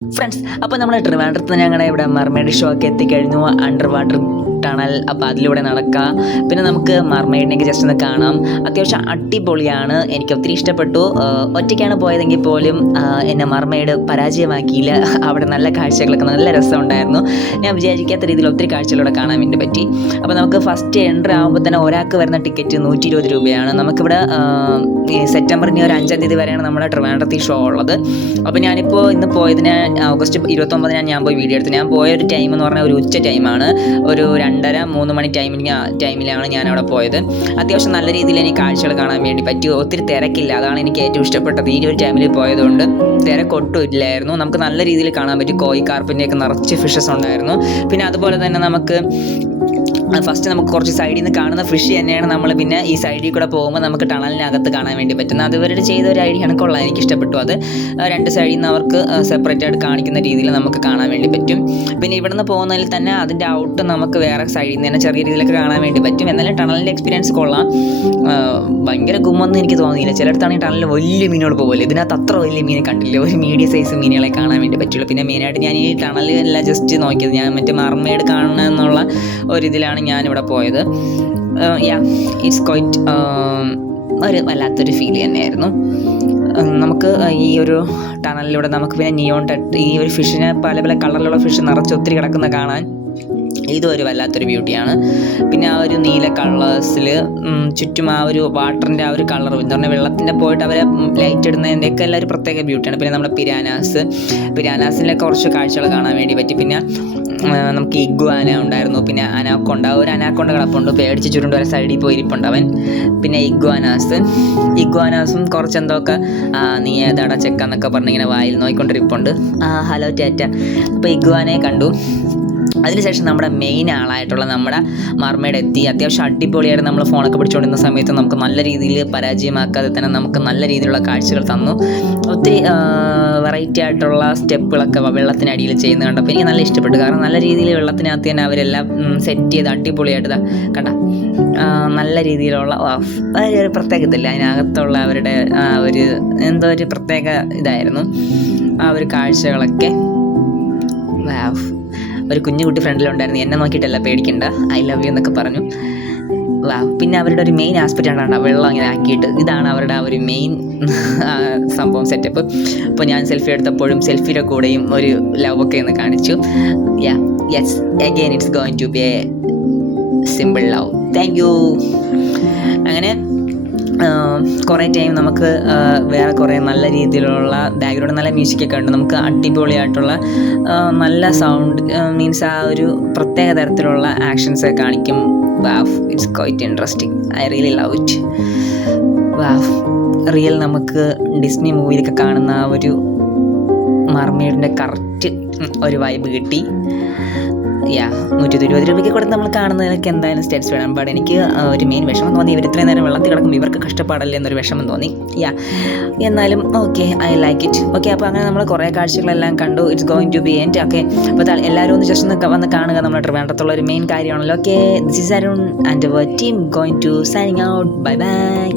Friends, അപ്പോൾ നമ്മൾ ട്രിവാൻഡ്രത്ത് ഞങ്ങളുടെ ഇവിടെ മെർമെയ്ഡ് ഷോ ഒക്കെ എത്തിക്കഴിഞ്ഞു. അണ്ടർ വാട്ടർ ടണൽ, അപ്പോൾ അതിലൂടെ നടക്കാം. പിന്നെ നമുക്ക് മെർമെയ്ഡിനെയൊക്കെ ജസ്റ്റ് ഒന്ന് കാണാം. അത്യാവശ്യം അടിപൊളിയാണ്, എനിക്ക് ഒത്തിരി ഇഷ്ടപ്പെട്ടു. ഒറ്റയ്ക്കാണ് പോയതെങ്കിൽ പോലും എന്നെ മെർമെയ്ഡ് പരാജയമാക്കിയില്ല. അവിടെ നല്ല കാഴ്ചകളൊക്കെ നല്ല രസമുണ്ടായിരുന്നു. ഞാൻ വിചാരിക്കാത്ത രീതിയിൽ ഒത്തിരി കാഴ്ചകളൂടെ കാണാൻ വേണ്ടി പറ്റി. അപ്പോൾ നമുക്ക് ഫസ്റ്റ് എൻട്രി ആകുമ്പോൾ തന്നെ ഒരാൾക്ക് വരുന്ന ടിക്കറ്റ് 120 രൂപയാണ്. നമുക്കിവിടെ സെപ്റ്റംബറിന് ഒരു 5-ാം തീയതി വരെയാണ് നമ്മുടെ ട്രിവാൻഡ്രത്ത് ഈ ഷോ ഉള്ളത്. അപ്പോൾ ഞാനിപ്പോൾ ഇന്ന് പോയതിന് ഓഗസ്റ്റ് 29 ഞാൻ പോയി വീഡിയോ എടുത്തു. ഞാൻ പോയ ഒരു ടൈം എന്ന് പറഞ്ഞാൽ ഒരു ഉച്ച ടൈമാണ്, ഒരു 2:30-3 മണി ടൈമിലാണ് ഞാൻ അവിടെ പോയത്. അത്യാവശ്യം നല്ല രീതിയിൽ എനിക്ക് കാഴ്ചകൾ കാണാൻ വേണ്ടി പറ്റി. ഒത്തിരി തിരക്കില്ല, അതാണ് എനിക്ക് ഏറ്റവും ഇഷ്ടപ്പെട്ടത്. ഈ ഒരു ടൈമിൽ പോയതുകൊണ്ട് തിരക്കൊട്ടും ഇല്ലായിരുന്നു. നമുക്ക് നല്ല രീതിയിൽ കാണാൻ പറ്റി. കോയി കാർപ്പിൻ്റെയൊക്കെ നിറച്ച് ഫിഷസ് ഉണ്ടായിരുന്നു. പിന്നെ അതുപോലെ തന്നെ നമുക്ക് ഫസ്റ്റ് നമുക്ക് കുറച്ച് സൈഡിൽ നിന്ന് കാണുന്ന ഫിഷ് തന്നെയാണ് നമ്മൾ പിന്നെ ഈ സൈഡിൽ കൂടെ പോകുമ്പോൾ നമുക്ക് ടണലിനകത്ത് കാണാൻ വേണ്ടി പറ്റുന്നത്. അതുവരെ ചെയ്ത ഒരു ഐഡിയ കൊള്ളാം, എനിക്ക് ഇഷ്ടപ്പെട്ടു. അത് രണ്ട് സൈഡിൽ നിന്ന് അവർക്ക് സെപ്പറേറ്റ് ആയിട്ട് കാണിക്കുന്ന രീതിയിൽ നമുക്ക് കാണാൻ വേണ്ടി പറ്റും. പിന്നെ ഇവിടെ നിന്ന് പോകുന്നതിൽ തന്നെ അതിൻ്റെ ഔട്ട് നമുക്ക് വേറെ സൈഡിൽ നിന്ന് തന്നെ ചെറിയ രീതിയിലൊക്കെ കാണാൻ വേണ്ടി പറ്റും. എന്നാലും ടണലിൻ്റെ എക്സ്പീരിയൻസ് കൊള്ളാം. ഭയങ്കര ഗുമ്മെന്ന് എനിക്ക് തോന്നിയില്ല. ചിലയിടത്താണെങ്കിൽ ടണലിൽ വലിയ മീനുകൾ പോകുമല്ലോ, ഇതിനകത്ത് അത്ര വലിയ മീനെ കണ്ടില്ല. ഒരു മീഡിയം സൈസ് മീനുകളെ കാണാൻ വേണ്ടി പറ്റുള്ളൂ. പിന്നെ മെയിനായിട്ട് ഞാൻ ഈ ടണലിലെല്ലാം ജസ്റ്റ് നോക്കിയത്, ഞാൻ മറ്റേ മെർമെയ്ഡ് കാണണം എന്നുള്ള ഒരു ഇതിലാണ് ഞാനിവിടെ പോയത്. ഇറ്റ്സ് ക്വൈറ്റ് ഒരു വല്ലാത്തൊരു ഫീൽ തന്നെയായിരുന്നു. നമുക്ക് ഈ ഒരു ടണലിലൂടെ നമുക്ക് പിന്നെ നിയോൺ ഈ ഒരു ഫിഷിനെ പല പല കളറിലുള്ള ഫിഷ് നിറച്ച് ഒത്തിരി കിടക്കുന്ന കാണാൻ ഇതും ഒരു വല്ലാത്തൊരു ബ്യൂട്ടിയാണ്. പിന്നെ ആ ഒരു നീല കളേഴ്സിൽ ചുറ്റും ആ ഒരു വാട്ടറിൻ്റെ ആ ഒരു കളർ എന്ന് പറഞ്ഞാൽ വെള്ളത്തിൻ്റെ പോയിട്ട് അവരെ ലൈറ്റ് ഇടുന്നതിൻ്റെയൊക്കെ എല്ലാം ഒരു പ്രത്യേക ബ്യൂട്ടിയാണ്. പിന്നെ നമ്മുടെ പിരാനാസിലൊക്കെ കുറച്ച് കാഴ്ചകൾ കാണാൻ വേണ്ടി പറ്റി. പിന്നെ നമുക്ക് ഇഗ്വാന ഉണ്ടായിരുന്നു, പിന്നെ ഒരു അനാക്കൊണ്ട കിടപ്പുണ്ട്, പേടിച്ച് ചുരുണ്ട് വരെ സൈഡിൽ പോയി ഇരിപ്പുണ്ട് അവൻ. പിന്നെ ഇഗ്വാനാസും കുറച്ച് എന്തൊക്കെ നീ ഏതാടാ ചെക്കാന്നൊക്കെ പറഞ്ഞിങ്ങനെ വായിൽ നോക്കിക്കൊണ്ടിരിപ്പുണ്ട്. ഹലോ ടാറ്റ. അപ്പോൾ ഇഗ്വാനയെ കണ്ടു. അതിനുശേഷം നമ്മുടെ മെയിൻ ആളായിട്ടുള്ള നമ്മുടെ മെർമെയ്ഡ് എത്തി. അത്യാവശ്യം അടിപൊളിയായിട്ട് നമ്മൾ ഫോണൊക്കെ പിടിച്ചുകൊണ്ടിരുന്ന സമയത്ത് നമുക്ക് നല്ല രീതിയിൽ പരാജയമാക്കാതെ തന്നെ നമുക്ക് നല്ല രീതിയിലുള്ള കാഴ്ചകൾ തന്നു. ഒത്തിരി വെറൈറ്റി ആയിട്ടുള്ള സ്റ്റെപ്പുകളൊക്കെ വെള്ളത്തിനടിയിൽ ചെയ്യുന്നത് കണ്ടപ്പോൾ എനിക്ക് നല്ല ഇഷ്ടപ്പെട്ടു. കാരണം നല്ല രീതിയിൽ വെള്ളത്തിനകത്ത് തന്നെ അവരെല്ലാം സെറ്റ് ചെയ്ത് അടിപൊളിയായിട്ട് കണ്ട നല്ല രീതിയിലുള്ള ഒരു പ്രത്യേക ഇതില്ല, അതിനകത്തുള്ള അവരുടെ ഒരു എന്തോ ഒരു പ്രത്യേക ഇതായിരുന്നു ആ ഒരു കാഴ്ചകളൊക്കെ. ഒരു കുഞ്ഞുകുട്ടി ഫ്രണ്ടിലുണ്ടായിരുന്നു, എന്നെ നോക്കിയിട്ടല്ല പേടിക്കണ്ട, ഐ ലവ് യു എന്നൊക്കെ പറഞ്ഞു. പിന്നെ അവരുടെ ഒരു മെയിൻ ആസ്പെക്റ്റ് ആണ് വെള്ളം അങ്ങനെ ആക്കിയിട്ട്, ഇതാണ് അവരുടെ ആ ഒരു മെയിൻ സംഭവം സെറ്റപ്പ്. അപ്പോൾ ഞാൻ സെൽഫി എടുത്തപ്പോഴും സെൽഫിയുടെ കൂടെയും ഒരു ലവ് ഒക്കെ ഒന്ന് കാണിച്ചു. Yes, again it's going to be a simple love. Thank you. അങ്ങനെ കുറേ ടൈം നമുക്ക് വേറെ കുറേ നല്ല രീതിയിലുള്ള ബാക്ക്ഗ്രൗണ്ട് നല്ല മ്യൂസിക്കൊക്കെ ഉണ്ട്. നമുക്ക് അടിപൊളിയായിട്ടുള്ള നല്ല സൗണ്ട് മീൻസ് ആ ഒരു പ്രത്യേക തരത്തിലുള്ള ആക്ഷൻസൊക്കെ കാണിക്കും. It's quite interesting. I really love it. Real നമുക്ക് ഡിസ്നി മൂവിയിലൊക്കെ കാണുന്ന ആ ഒരു മെർമെയ്ഡിൻ്റെ കറക്റ്റ് ഒരു വൈബ് കിട്ടി. 120 രൂപയ്ക്ക് കൊടുത്ത് നമ്മൾ കാണുന്നതിനൊക്കെ എന്തായാലും സ്റ്റേറ്റ്സ് വേണം. ബട്ട് എനിക്ക് ഒരു മെയിൻ വിഷമം തോന്നി, ഇവർ ഇത്രയും നേരം വെള്ളത്തിൽ കിടക്കും, ഇവർക്ക് കഷ്ടപ്പാടല്ലേ എന്നൊരു വിഷമം തോന്നി. എന്നാലും okay, I like it. Okay, അപ്പോൾ അങ്ങനെ നമ്മൾ കുറേ കാഴ്ചകളെല്ലാം കണ്ടു. It's going to be end. Okay, അപ്പോൾ എല്ലാവരും ഒന്ന് ജസ്റ്റ് ഒന്ന് വന്ന് കാണുക. നമ്മുടെ ട്രിവാൻഡ്രത്തുള്ള ഒരു മെയിൻ കാര്യമാണല്ലോ. Okay, this is Arun and our team going to signing out. Bye by.